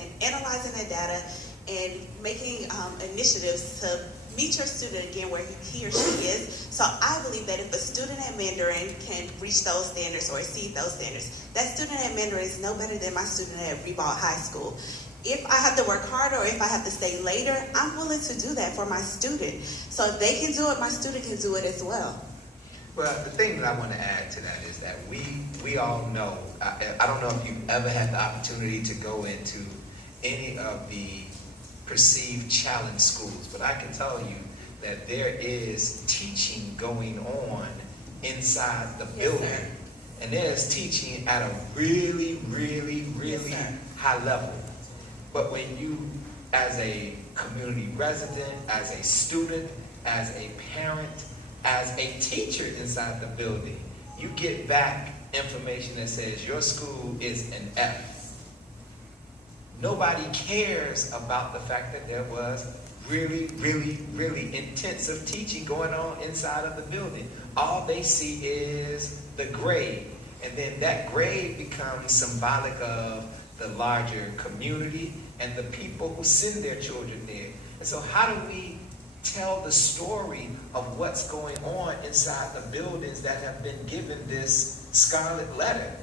and analyzing that data and making initiatives to meet your student again where he or she is. So I believe that if a student at Mandarin can reach those standards or exceed those standards, that student at Mandarin is no better than my student at Ribault High School. If I have to work harder or if I have to stay later, I'm willing to do that for my student. So if they can do it, my student can do it as well. Well, the thing that I want to add to that is that we all know, I don't know if you've ever had the opportunity to go into any of the perceived challenge schools, but I can tell you that there is teaching going on inside the building. Sir. And there's teaching at a really, really, really Yes, high level. But when you, as a community resident, as a student, as a parent, as a teacher inside the building, you get back information that says your school is an F. Nobody cares about the fact that there was really, really, really intensive teaching going on inside of the building. All they see is the grade. And then that grade becomes symbolic of the larger community and the people who send their children there. And so how do we tell the story of what's going on inside the buildings that have been given this scarlet letter?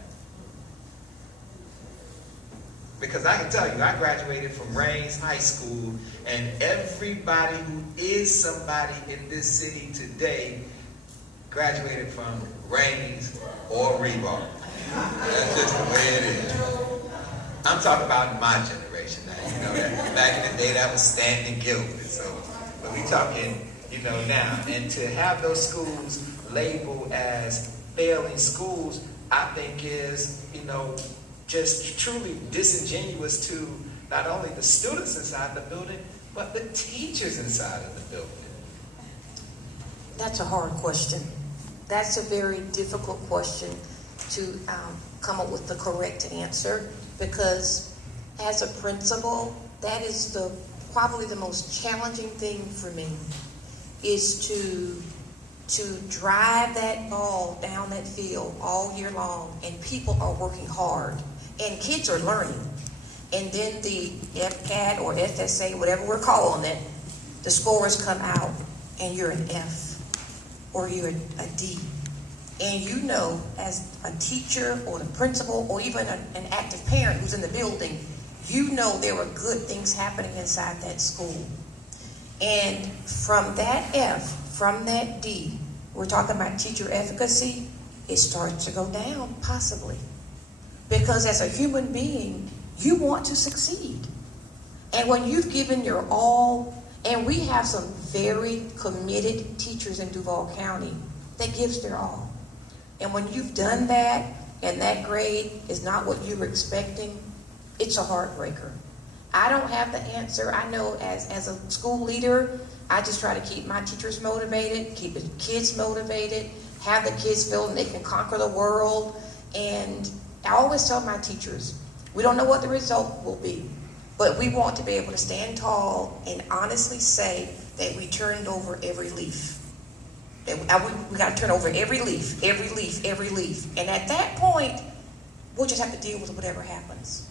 Because I can tell you, I graduated from Raines High School, and everybody who is somebody in this city today graduated from Raines or Ribault. That's just the way it is. I'm talking about my generation now. You know, that back in the day, that was Stanton Gilbert. So, but we talking, you know, now. And to have those schools labeled as failing schools, I think is, you know, just truly disingenuous to not only the students inside the building, but the teachers inside of the building. That's a hard question. That's a very difficult question to come up with the correct answer, because as a principal, that is probably the most challenging thing for me, is to drive that ball down that field all year long, and people are working hard, and kids are learning. And then the FCAT or FSA, whatever we're calling it, the scores come out, and you're an F, or you're a D. And you know, as a teacher or the principal or even an active parent who's in the building, you know there were good things happening inside that school. And from that F, from that D, we're talking about teacher efficacy, it starts to go down, possibly. Because as a human being, you want to succeed. And when you've given your all, and we have some very committed teachers in Duval County that gives their all. And when you've done that, and that grade is not what you were expecting, it's a heartbreaker. I don't have the answer. I know as a school leader, I just try to keep my teachers motivated, keep the kids motivated, have the kids feel they can conquer the world. And I always tell my teachers, we don't know what the result will be, but we want to be able to stand tall and honestly say that we turned over every leaf. We got to turn over every leaf, every leaf, every leaf. And at that point, we'll just have to deal with whatever happens.